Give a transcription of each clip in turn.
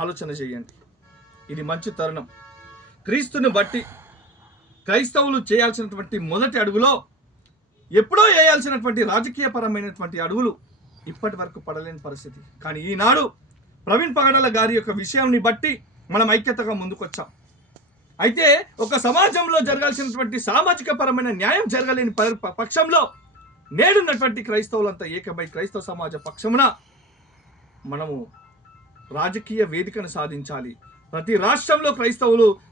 ఆలోచన చేయండి. ఇది మంచి తరుణం. క్రీస్తుని బట్టి క్రైస్తవులు చేయాల్సినటువంటి మొదటి అడుగులో ఎప్పుడో వేయాల్సినటువంటి రాజకీయపరమైనటువంటి అడుగులు ఇప్పటి వరకు పడలేని పరిస్థితి. కానీ ఈనాడు ప్రవీణ్ పగడాల గారి యొక్క విషయాన్ని బట్టి మనం ఐక్యతగా ముందుకొచ్చాం. అయితే ఒక సమాజంలో జరగాల్సినటువంటి సామాజిక పరమైన న్యాయం జరగలేని పక్షంలో నేడున్నటువంటి క్రైస్తవులంతా ఏకమై క్రైస్తవ సమాజ పక్షమున మనము రాజకీయ వేదికను సాధించాలి. ప్రతి రాష్ట్రంలో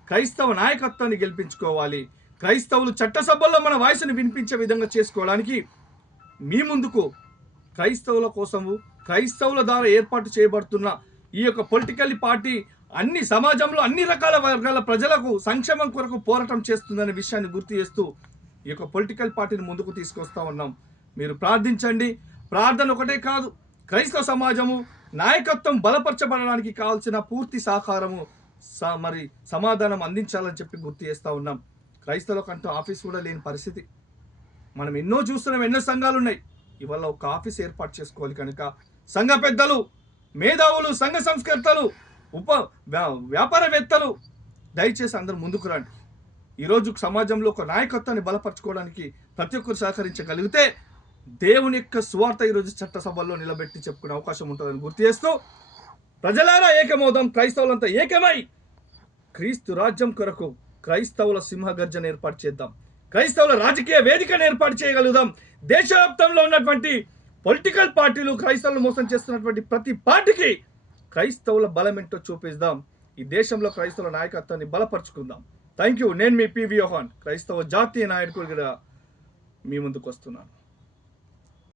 క్రైస్తవ నాయకత్వాన్ని గెలిపించుకోవాలి. క్రైస్తవులు చట్టసభల్లో మన వాయిస్ని వినిపించే విధంగా చేసుకోవడానికి మీ ముందుకు క్రైస్తవుల కోసము క్రైస్తవుల ద్వారా ఏర్పాటు చేయబడుతున్న ఈ యొక్క పొలిటికల్ పార్టీ అన్ని సమాజంలో అన్ని రకాల వర్గాల ప్రజలకు సంక్షేమం కొరకు పోరాటం చేస్తుందనే విషయాన్ని గుర్తు చేస్తూ ఈ యొక్క పొలిటికల్ పార్టీని ముందుకు తీసుకొస్తా ఉన్నాం. మీరు ప్రార్థించండి. ప్రార్థన ఒకటే కాదు, క్రైస్తవ సమాజము నాయకత్వం బలపరచబడడానికి కావాల్సిన పూర్తి సహకారము మరి సమాధానం అందించాలని చెప్పి గుర్తు చేస్తూ ఉన్నాం. క్రైస్తవులకంటూ ఆఫీస్ కూడా లేని పరిస్థితి మనం ఎన్నో చూస్తున్నాం. ఎన్నో సంఘాలు ఉన్నాయి. ఇవాళ ఒక ఆఫీస్ ఏర్పాటు చేసుకోవాలి కనుక సంఘ పెద్దలు, మేధావులు, సంఘ సంస్కర్తలు, వ్యాపారవేత్తలు దయచేసి అందరూ ముందుకు రండి. ఈరోజు సమాజంలో ఒక నాయకత్వాన్ని బలపరచుకోవడానికి ప్రతి ఒక్కరు సహకరించగలిగితే దేవుని యొక్క స్వార్థ ఈరోజు చట్టసభల్లో నిలబెట్టి చెప్పుకునే అవకాశం ఉంటుందని గుర్తు చేస్తూ ప్రజలారా ఏకమవుదాం, క్రైస్తవులంతా ఏకమై క్రీస్తు రాజ్యం కొరకు క్రైస్తవుల సింహగర్జన ఏర్పాటు చేద్దాం. క్రైస్తవుల రాజకీయ వేదికను ఏర్పాటు చేయగలుగుదాం. దేశవ్యాప్తంలో ఉన్నటువంటి పొలిటికల్ పార్టీలు క్రైస్తవులు మోసం చేస్తున్నటువంటి ప్రతి పార్టీకి క్రైస్తవుల బలం ఏంటో చూపిద్దాం. ఈ దేశంలో క్రైస్తవుల నాయకత్వాన్ని బలపరుచుకుందాం. Thank you. నేను మీ పివి యోహాన్, క్రైస్తవ జాతీయ నాయకుడిగా మీ ముందుకు వస్తున్నాను.